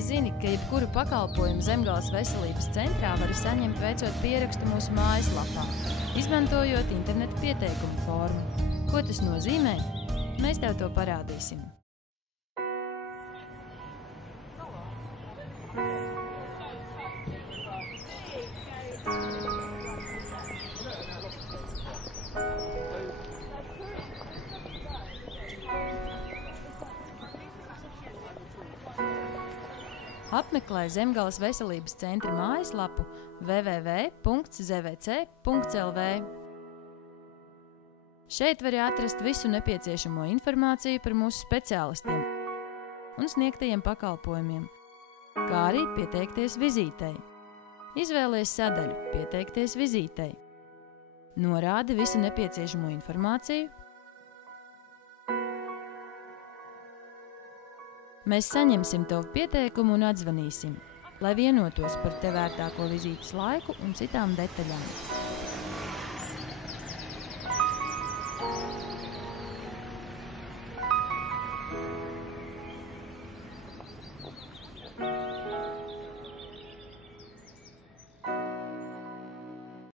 Vai zini, ka jebkuru pakalpojumu Zemgales veselības centrā var saņemt veicot pierakstu mūsu mājaslapā, izmantojot interneta pieteikumu formu? Ko tas nozīmē? Mēs tev to parādīsim. Apmeklē Zemgales veselības centra mājaslapu www.zvc.lv. Šeit var atrast visu nepieciešamo informāciju par mūsu speciālistiem un sniegtajiem pakalpojumiem, kā arī pieteikties vizītei. Izvēlies sadaļu Pieteikties vizītei. Norādi visu nepieciešamo informāciju. Mēs saņemsim tavu pieteikumu un atzvanīsim, lai vienotos par tev vērtāko vizītes laiku un citām detaļām.